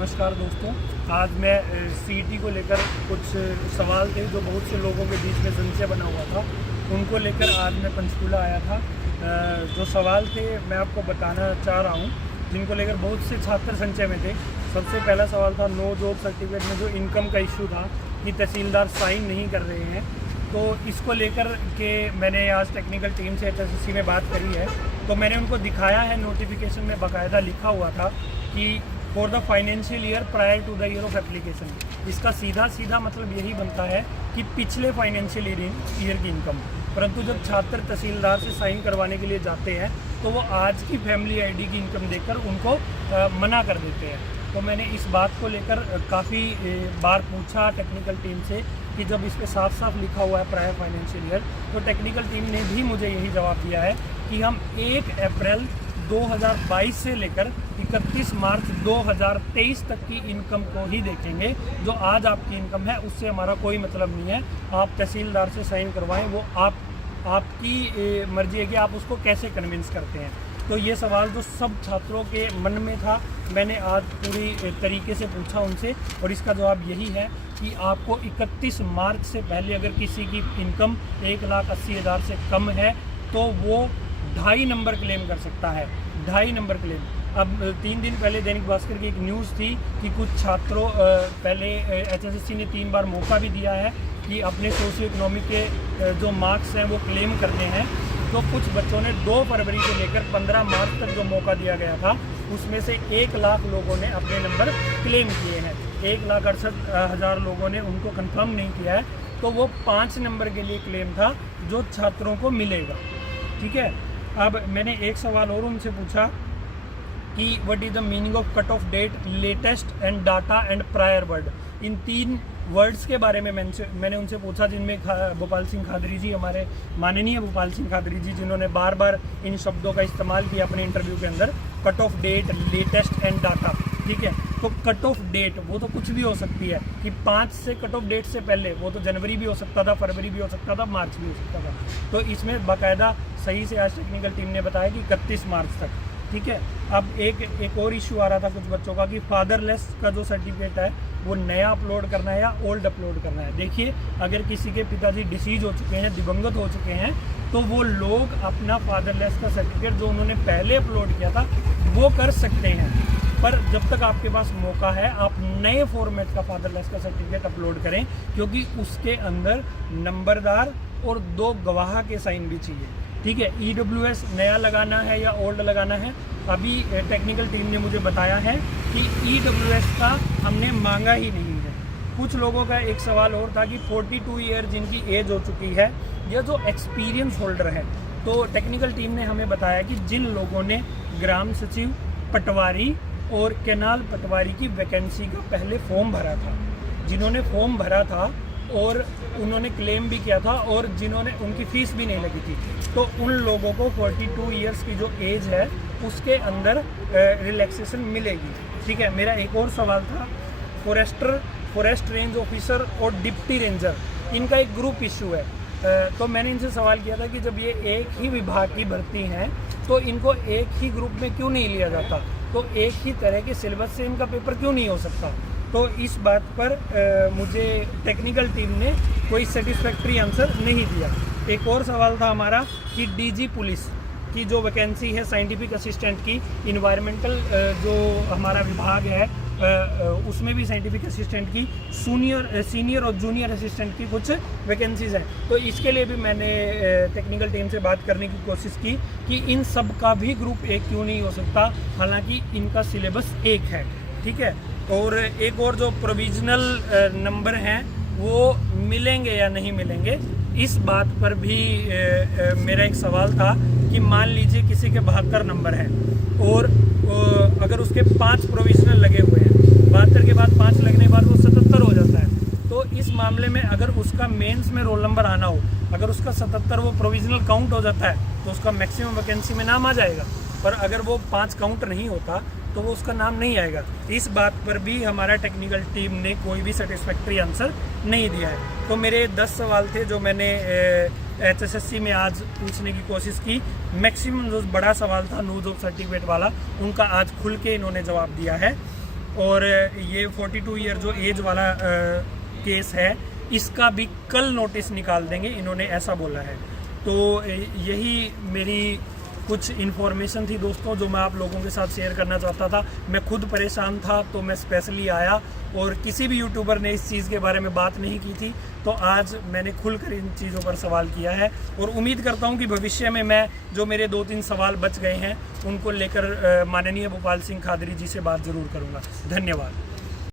नमस्कार दोस्तों, आज मैं सीईटी को लेकर कुछ सवाल थे जो बहुत से लोगों के बीच में संशय बना हुआ था, उनको लेकर आज मैं पंचकूला आया था। जो सवाल थे मैं आपको बताना चाह रहा हूँ, जिनको लेकर बहुत से छात्र संशय में थे। सबसे पहला सवाल था नो जॉब सर्टिफिकेट में जो इनकम का इशू था कि तहसीलदार साइन नहीं कर रहे हैं, तो इसको लेकर के मैंने आज टेक्निकल टीम से HSSC में बात करी है। तो मैंने उनको दिखाया है, नोटिफिकेशन में बाकायदा लिखा हुआ था कि for the financial year prior to the year of application. इसका सीधा मतलब यही बनता है कि पिछले फाइनेंशियल ईयर की इनकम। परंतु जब छात्र तहसीलदार से साइन करवाने के लिए जाते हैं तो वो आज की फैमिली आईडी की इनकम देकर उनको मना कर देते हैं। तो मैंने इस बात को लेकर काफ़ी बार पूछा टेक्निकल टीम से कि जब इस पर साफ लिखा हुआ है प्रायर फाइनेंशियल ईयर, तो टेक्निकल टीम ने भी मुझे यही जवाब दिया है कि हम 1 अप्रैल 2022 से लेकर 31 मार्च 2023 तक की इनकम को ही देखेंगे। जो आज आपकी इनकम है उससे हमारा कोई मतलब नहीं है। आप तहसीलदार से साइन करवाएं, वो आपकी मर्जी है कि आप उसको कैसे कन्विंस करते हैं। तो ये सवाल जो सब छात्रों के मन में था, मैंने आज पूरी तरीके से पूछा उनसे, और इसका जवाब यही है कि आपको 31 मार्च से पहले अगर किसी की इनकम 1,80,000 से कम है तो वो 2.5 नंबर क्लेम कर सकता है। 2.5 नंबर क्लेम। अब 3 दिन पहले दैनिक भास्कर की एक न्यूज़ थी कि कुछ छात्रों पहले HSSC ने 3 बार मौका भी दिया है कि अपने सोशियो इकोनॉमिक के जो मार्क्स हैं वो क्लेम करने हैं। तो कुछ बच्चों ने 2 फरवरी से लेकर 15 मार्च तक जो मौका दिया गया था, उसमें से 1 लाख लोगों ने अपने नंबर क्लेम किए हैं। 1,68,000 लोगों ने उनको कंफर्म नहीं किया है। तो वो 5 नंबर के लिए क्लेम था जो छात्रों को मिलेगा। ठीक है। अब मैंने एक सवाल और उनसे पूछा कि what is the meaning of cut off date, latest and data and prior word. इन 3 वर्ड्स के बारे में मैंने उनसे पूछा, जिनमें भोपाल सिंह खादरी जी, हमारे माननीय भोपाल सिंह खादरी जी, जिन्होंने बार बार इन शब्दों का इस्तेमाल किया अपने इंटरव्यू के अंदर, cut off date, latest and data. ठीक है। तो कट ऑफ डेट वो तो कुछ भी हो सकती है कि 5 से कट ऑफ डेट से पहले वो तो जनवरी भी हो सकता था, फरवरी भी हो सकता था, मार्च भी हो सकता था। तो इसमें बाकायदा सही से आज टेक्निकल टीम ने बताया कि 31 मार्च तक। ठीक है। अब एक और इशू आ रहा था कुछ बच्चों का कि फादरलेस का जो सर्टिफिकेट है वो नया अपलोड करना है या ओल्ड अपलोड करना है। देखिए, अगर किसी के पिताजी डिसीज हो चुके हैं, दिवंगत हो चुके हैं, तो वो लोग अपना फादरलेस का सर्टिफिकेट जो उन्होंने पहले अपलोड किया था वो कर सकते हैं। पर जब तक आपके पास मौका है, आप नए फॉर्मेट का फादरलेस का सर्टिफिकेट अपलोड करें, क्योंकि उसके अंदर नंबरदार और 2 गवाह के साइन भी चाहिए। ठीक है। EWS नया लगाना है या ओल्ड लगाना है, अभी टेक्निकल टीम ने मुझे बताया है कि EWS का हमने मांगा ही नहीं है। कुछ लोगों का एक सवाल और था कि 42 ईयर जिनकी एज हो चुकी है या जो एक्सपीरियंस होल्डर है, तो टेक्निकल टीम ने हमें बताया कि जिन लोगों ने ग्राम सचिव, पटवारी और केनाल पटवारी की वैकेंसी का पहले फॉर्म भरा था, जिन्होंने फॉर्म भरा था और उन्होंने क्लेम भी किया था और जिन्होंने उनकी फ़ीस भी नहीं लगी थी, तो उन लोगों को 42 ईयर्स की जो एज है उसके अंदर रिलैक्सेशन मिलेगी। ठीक है। मेरा एक और सवाल था फॉरेस्ट रेंज ऑफिसर और डिप्टी रेंजर, इनका एक ग्रुप इशू है। तो मैंने इनसे सवाल किया था कि जब ये एक ही विभाग की भर्ती हैं तो इनको एक ही ग्रुप में क्यों नहीं लिया जाता, तो एक ही तरह के सिलेबस से इनका पेपर क्यों नहीं हो सकता। तो इस बात पर मुझे टेक्निकल टीम ने कोई सेटिस्फैक्ट्री आंसर नहीं दिया। एक और सवाल था हमारा कि DG पुलिस की जो वैकेंसी है साइंटिफिक असिस्टेंट की, इन्वायरमेंटल जो हमारा विभाग है उसमें भी साइंटिफिक असिस्टेंट की सीनियर और जूनियर असिस्टेंट की कुछ वैकेंसीज़ हैं। तो इसके लिए भी मैंने टेक्निकल टीम से बात करने की कोशिश की कि इन सब का भी ग्रुप एक क्यों नहीं हो सकता, हालांकि इनका सिलेबस एक है। ठीक है। और एक और जो प्रोविजनल नंबर हैं वो मिलेंगे या नहीं मिलेंगे, इस बात पर भी मेरा एक सवाल था कि मान लीजिए किसी के 72 नंबर हैं और अगर उसके 5 प्रोविजनल लगे हुए हैं, 72 के बाद 5 लगने के बाद वो 77 हो जाता है। तो इस मामले में अगर उसका मेंस में रोल नंबर आना हो, अगर उसका 77 वो प्रोविजनल काउंट हो जाता है तो उसका मैक्सिमम वैकेंसी में नाम आ जाएगा। पर अगर वो 5 काउंट नहीं होता तो वो उसका नाम नहीं आएगा। इस बात पर भी हमारा टेक्निकल टीम ने कोई भी सेटिस्फैक्ट्री आंसर नहीं दिया है। तो मेरे 10 सवाल थे जो मैंने HSSC में आज पूछने की कोशिश की। मैक्सिमम जो बड़ा सवाल था नो जॉब सर्टिफिकेट वाला, उनका आज खुल के इन्होंने जवाब दिया है। और ये 42 ईयर जो एज वाला केस है, इसका भी कल नोटिस निकाल देंगे, इन्होंने ऐसा बोला है। तो यही मेरी कुछ इन्फॉर्मेशन थी दोस्तों, जो मैं आप लोगों के साथ शेयर करना चाहता था। मैं खुद परेशान था तो मैं स्पेशली आया, और किसी भी यूट्यूबर ने इस चीज़ के बारे में बात नहीं की थी, तो आज मैंने खुलकर इन चीज़ों पर सवाल किया है। और उम्मीद करता हूं कि भविष्य में मैं जो मेरे 2-3 सवाल बच गए हैं उनको लेकर माननीय भोपाल सिंह खादरी जी से बात ज़रूर करूँगा। धन्यवाद।